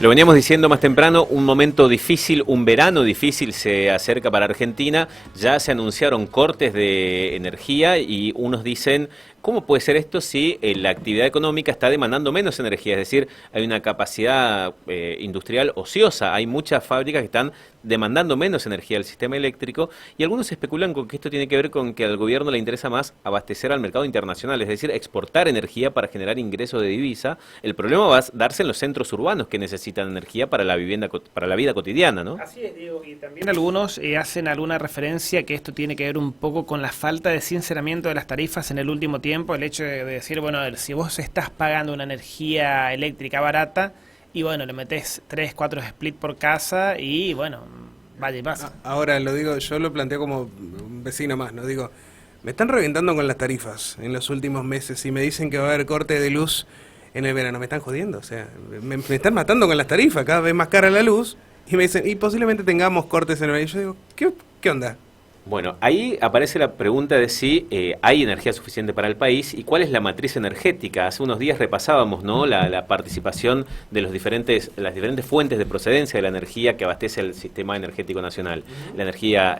Lo veníamos diciendo más temprano, un momento difícil, un verano difícil se acerca para Argentina. Ya se anunciaron cortes de energía y unos dicen, ¿cómo puede ser esto si la actividad económica está demandando menos energía? Es decir, hay una capacidad industrial ociosa, hay muchas fábricas que están demandando menos energía al sistema eléctrico y algunos especulan con que esto tiene que ver con que al gobierno le interesa más abastecer al mercado internacional, es decir, exportar energía para generar ingresos de divisa. El problema va a darse en los centros urbanos que necesitan energía para la vivienda, para la vida cotidiana, ¿no? Así es, Diego, y también algunos hacen alguna referencia que esto tiene que ver un poco con la falta de sinceramiento de las tarifas en el último tiempo, el hecho de decir, bueno, a ver, si vos estás pagando una energía eléctrica barata y bueno, le metés 3, 4 split por casa y bueno, vaya y pasa. Ahora lo digo, yo lo planteo como un vecino más, ¿no? Digo, me están reventando con las tarifas en los últimos meses y me dicen que va a haber corte de luz en el verano. Me están jodiendo, o sea, me están matando con las tarifas, cada vez más cara la luz y me dicen, y posiblemente tengamos cortes en el verano. Y yo digo, ¿qué onda? Bueno, ahí aparece la pregunta de si hay energía suficiente para el país y cuál es la matriz energética. Hace unos días repasábamos, ¿no?, la participación de las diferentes fuentes de procedencia de la energía que abastece el sistema energético nacional. La energía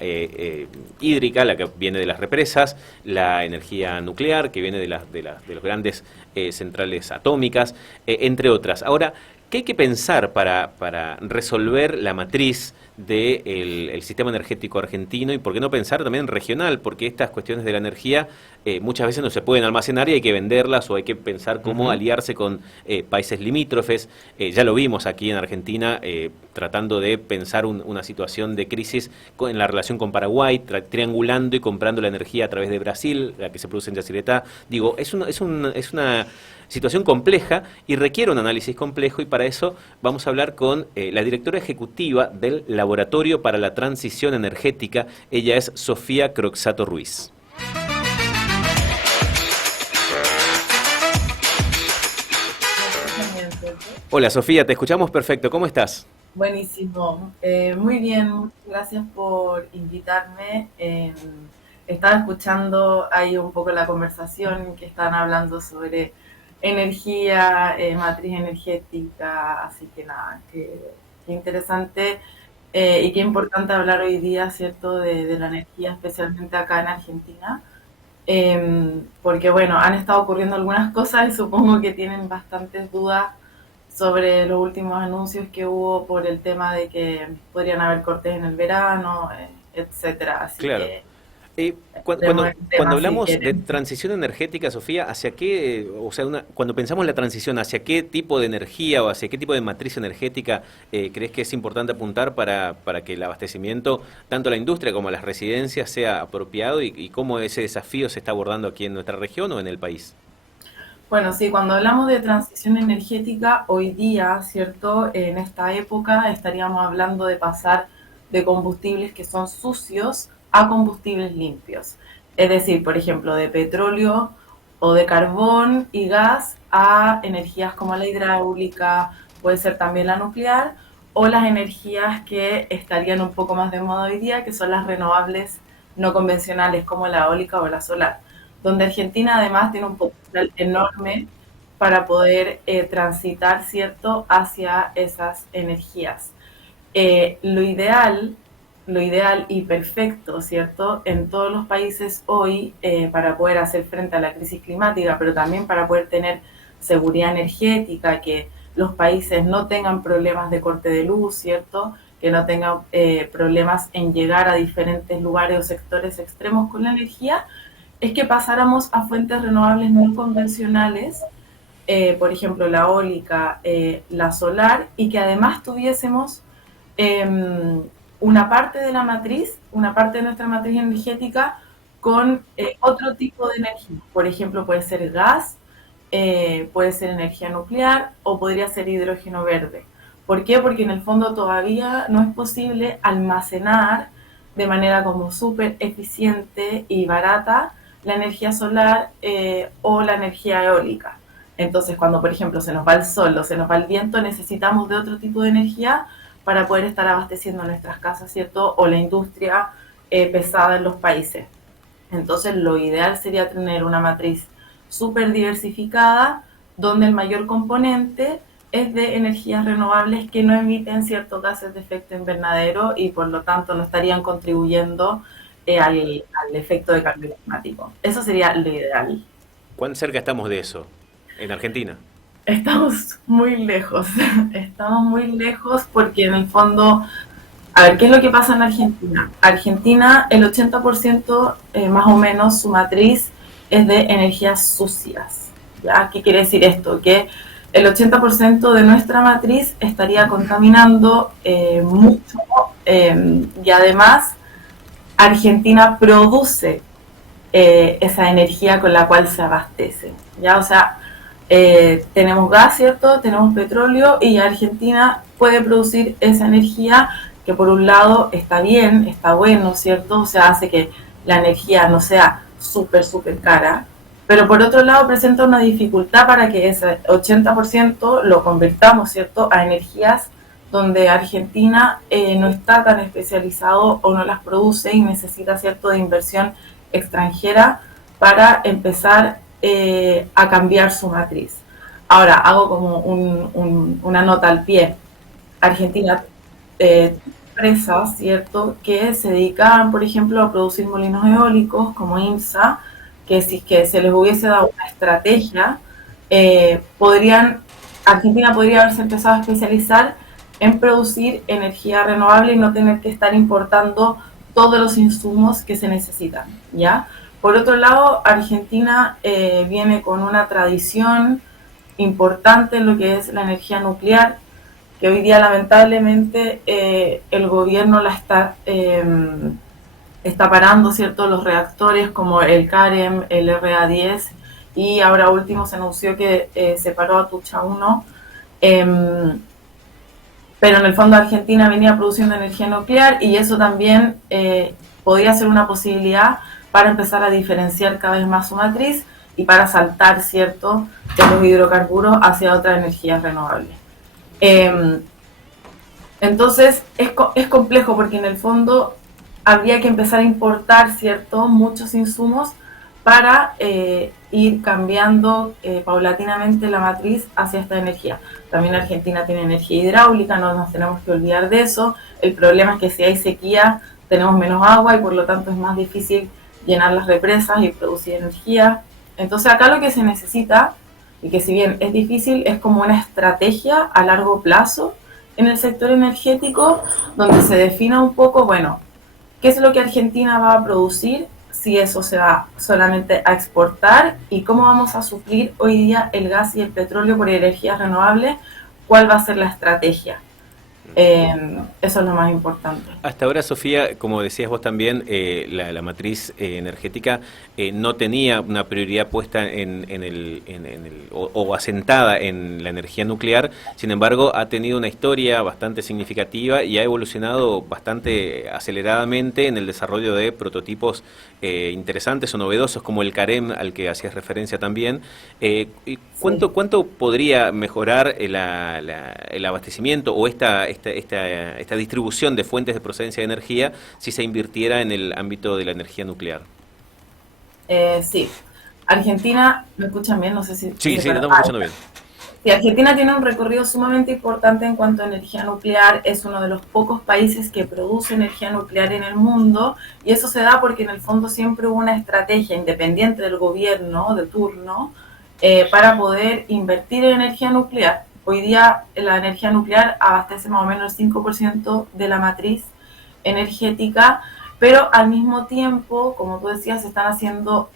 hídrica, la que viene de las represas, la energía nuclear, que viene de los grandes centrales atómicas, entre otras. Ahora, ¿qué hay que pensar para resolver la matriz del sistema energético argentino y por qué no pensar también regional? Porque estas cuestiones de la energía muchas veces no se pueden almacenar y hay que venderlas o hay que pensar cómo aliarse con países limítrofes. Ya lo vimos aquí en Argentina tratando de pensar una situación de crisis en la relación con Paraguay, triangulando y comprando la energía a través de Brasil, la que se produce en Yacyretá. Digo, es una situación compleja y requiere un análisis complejo y para eso vamos a hablar con la directora ejecutiva del Laboratorio para la Transición Energética. Ella es Sofía Croxato Ruiz. Hola Sofía, te escuchamos perfecto. ¿Cómo estás? Buenísimo, muy bien, muchas gracias por invitarme. Estaba escuchando ahí un poco la conversación que están hablando sobre energía, matriz energética, así que nada, qué interesante y qué importante hablar hoy día, ¿cierto?, de la energía, especialmente acá en Argentina. Porque bueno, han estado ocurriendo algunas cosas y supongo que tienen bastantes dudas sobre los últimos anuncios que hubo por el tema de que podrían haber cortes en el verano, etcétera. Así Claro. que Cuando, entremos en el cuando tema si hablamos de quieren. transición energética, Sofía, ¿hacia qué, o sea, cuando pensamos la transición, hacia qué tipo de energía o hacia qué tipo de matriz energética crees que es importante apuntar para que el abastecimiento, tanto a la industria como a las residencias, sea apropiado y cómo ese desafío se está abordando aquí en nuestra región o en el país? Bueno, sí, cuando hablamos de transición energética, hoy día, ¿cierto? En esta época estaríamos hablando de pasar de combustibles que son sucios a combustibles limpios. Es decir, por ejemplo, de petróleo o de carbón y gas a energías como la hidráulica, puede ser también la nuclear, o las energías que estarían un poco más de moda hoy día, que son las renovables no convencionales como la eólica o la solar, donde Argentina además tiene un potencial enorme para poder transitar, ¿cierto?, hacia esas energías. Lo ideal, lo ideal y perfecto, ¿cierto?, en todos los países hoy para poder hacer frente a la crisis climática, pero también para poder tener seguridad energética, que los países no tengan problemas de corte de luz, ¿cierto?, que no tengan problemas en llegar a diferentes lugares o sectores extremos con la energía, es que pasáramos a fuentes renovables no convencionales, por ejemplo la eólica, la solar, y que además tuviésemos una parte de la matriz, una parte de nuestra matriz energética con otro tipo de energía. Por ejemplo, puede ser gas, puede ser energía nuclear o podría ser hidrógeno verde. ¿Por qué? Porque en el fondo todavía no es posible almacenar de manera como súper eficiente y barata la energía solar o la energía eólica. Entonces, cuando por ejemplo se nos va el sol o se nos va el viento, necesitamos de otro tipo de energía para poder estar abasteciendo nuestras casas, ¿cierto? O la industria pesada en los países. Entonces, lo ideal sería tener una matriz súper diversificada, donde el mayor componente es de energías renovables que no emiten ciertos gases de efecto invernadero y por lo tanto no estarían contribuyendo al efecto de cambio climático. Eso sería lo ideal. ¿Cuán cerca estamos de eso en Argentina? Estamos muy lejos, estamos muy lejos porque en el fondo, a ver, ¿qué es lo que pasa en Argentina? Argentina, el 80% más o menos su matriz es de energías sucias. ¿Ya? ¿Qué quiere decir esto? Que el 80% de nuestra matriz estaría contaminando mucho y además Argentina produce esa energía con la cual se abastece. ¿Ya? O sea, tenemos gas, ¿cierto? Tenemos petróleo y Argentina puede producir esa energía que por un lado está bien, está bueno, ¿cierto? O sea, hace que la energía no sea súper, súper cara, pero por otro lado presenta una dificultad para que ese 80% lo convertamos, ¿cierto?, a energías donde Argentina no está tan especializado o no las produce y necesita, ¿cierto?, de inversión extranjera para empezar a cambiar su matriz. Ahora, hago como una nota al pie. Argentina, empresas, ¿cierto?, que se dedican, por ejemplo, a producir molinos eólicos, como IMSA, que si es que se les hubiese dado una estrategia, Argentina podría haberse empezado a especializar en producir energía renovable y no tener que estar importando todos los insumos que se necesitan, ¿ya? Por otro lado, Argentina viene con una tradición importante en lo que es la energía nuclear, que hoy día lamentablemente el gobierno la está parando, ¿cierto?, los reactores como el CAREM, el RA10 y ahora último se anunció que se paró Atucha 1. Pero en el fondo Argentina venía produciendo energía nuclear y eso también podría ser una posibilidad para empezar a diferenciar cada vez más su matriz y para saltar, ¿cierto?, de los hidrocarburos hacia otras energías renovables. Entonces es complejo porque en el fondo habría que empezar a importar, ¿cierto?, muchos insumos para ir cambiando paulatinamente la matriz hacia esta energía. También Argentina tiene energía hidráulica, no nos tenemos que olvidar de eso. El problema es que si hay sequía tenemos menos agua y por lo tanto es más difícil llenar las represas y producir energía. Entonces acá lo que se necesita, y que si bien es difícil, es como una estrategia a largo plazo en el sector energético donde se defina un poco, bueno, qué es lo que Argentina va a producir, si eso se va solamente a exportar y cómo vamos a suplir hoy día el gas y el petróleo por energías renovables, cuál va a ser la estrategia. Eso es lo más importante. Hasta ahora, Sofía, como decías vos también, la matriz energética no tenía una prioridad puesta o asentada en la energía nuclear. Sin embargo, ha tenido una historia bastante significativa y ha evolucionado bastante aceleradamente en el desarrollo de prototipos interesantes o novedosos como el CAREM al que hacías referencia también. ¿Cuánto podría mejorar el abastecimiento o esta distribución de fuentes de procedencia de energía si se invirtiera en el ámbito de la energía nuclear? Sí. Argentina, ¿me escuchan bien? No sé si... Sí, lo estamos escuchando bien. Sí, Argentina tiene un recorrido sumamente importante en cuanto a energía nuclear, es uno de los pocos países que produce energía nuclear en el mundo y eso se da porque en el fondo siempre hubo una estrategia independiente del gobierno de turno para poder invertir en energía nuclear. Hoy día la energía nuclear abastece más o menos el 5% de la matriz energética, pero al mismo tiempo, como tú decías, se están haciendo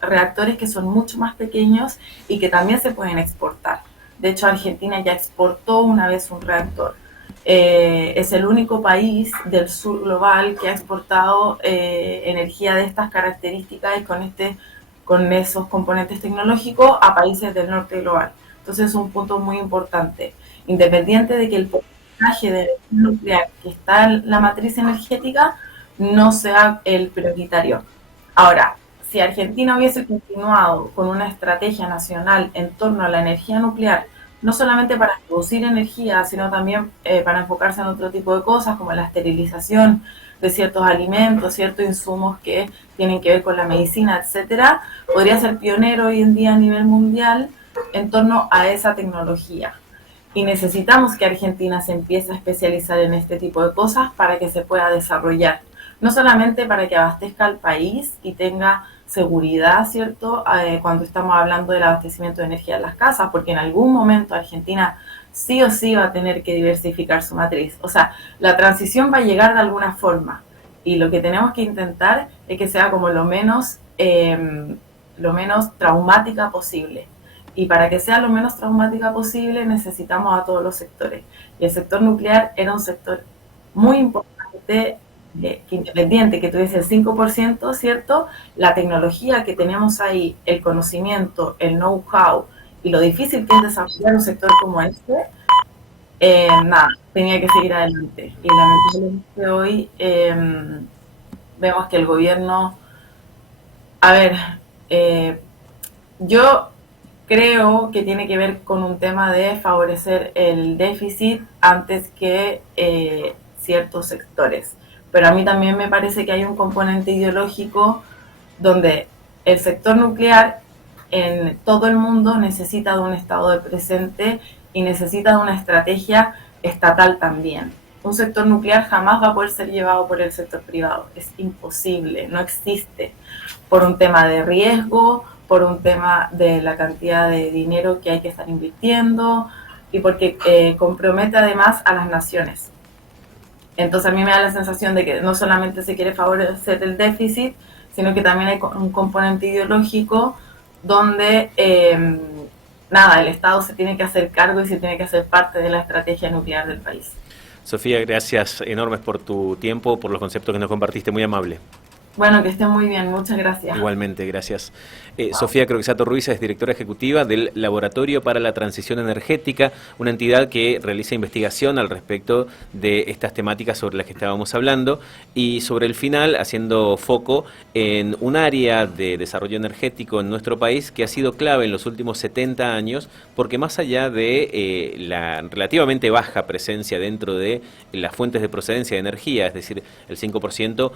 reactores que son mucho más pequeños y que también se pueden exportar. De hecho, Argentina ya exportó una vez un reactor. Es el único país del sur global que ha exportado energía de estas características y con esos componentes tecnológicos a países del norte global. Entonces es un punto muy importante. Independiente de que el porcentaje de energía nuclear que está en la matriz energética no sea el prioritario. Ahora, si Argentina hubiese continuado con una estrategia nacional en torno a la energía nuclear, no solamente para producir energía, sino también para enfocarse en otro tipo de cosas, como la esterilización de ciertos alimentos, ciertos insumos que tienen que ver con la medicina, etcétera, podría ser pionero hoy en día a nivel mundial en torno a esa tecnología. Y necesitamos que Argentina se empiece a especializar en este tipo de cosas para que se pueda desarrollar. No solamente para que abastezca al país y tenga seguridad, ¿cierto? Cuando estamos hablando del abastecimiento de energía en las casas, porque en algún momento Argentina sí o sí va a tener que diversificar su matriz. O sea, la transición va a llegar de alguna forma y lo que tenemos que intentar es que sea como lo menos traumática posible. Y para que sea lo menos traumática posible necesitamos a todos los sectores. Y el sector nuclear era un sector muy importante, que independiente, que tuviese el 5%, ¿cierto? La tecnología que tenemos ahí, el conocimiento, el know-how y lo difícil que es desarrollar un sector como este, nada, tenía que seguir adelante. Y lamentablemente hoy vemos que el gobierno, a ver, yo creo que tiene que ver con un tema de favorecer el déficit antes que ciertos sectores. Pero a mí también me parece que hay un componente ideológico donde el sector nuclear en todo el mundo necesita de un estado de presente y necesita de una estrategia estatal también. Un sector nuclear jamás va a poder ser llevado por el sector privado. Es imposible, no existe. Por un tema de riesgo, por un tema de la cantidad de dinero que hay que estar invirtiendo y porque compromete además a las naciones. Entonces a mí me da la sensación de que no solamente se quiere favorecer el déficit, sino que también hay un componente ideológico donde nada, el Estado se tiene que hacer cargo y se tiene que hacer parte de la estrategia nuclear del país. Sofía, gracias enormes por tu tiempo, por los conceptos que nos compartiste, muy amable. Bueno, que estén muy bien, muchas gracias. Igualmente, gracias. Sofía Croxato Ruiz es directora ejecutiva del Laboratorio para la Transición Energética, una entidad que realiza investigación al respecto de estas temáticas sobre las que estábamos hablando y sobre el final haciendo foco en un área de desarrollo energético en nuestro país que ha sido clave en los últimos 70 años porque más allá de la relativamente baja presencia dentro de las fuentes de procedencia de energía, es decir, el 5%,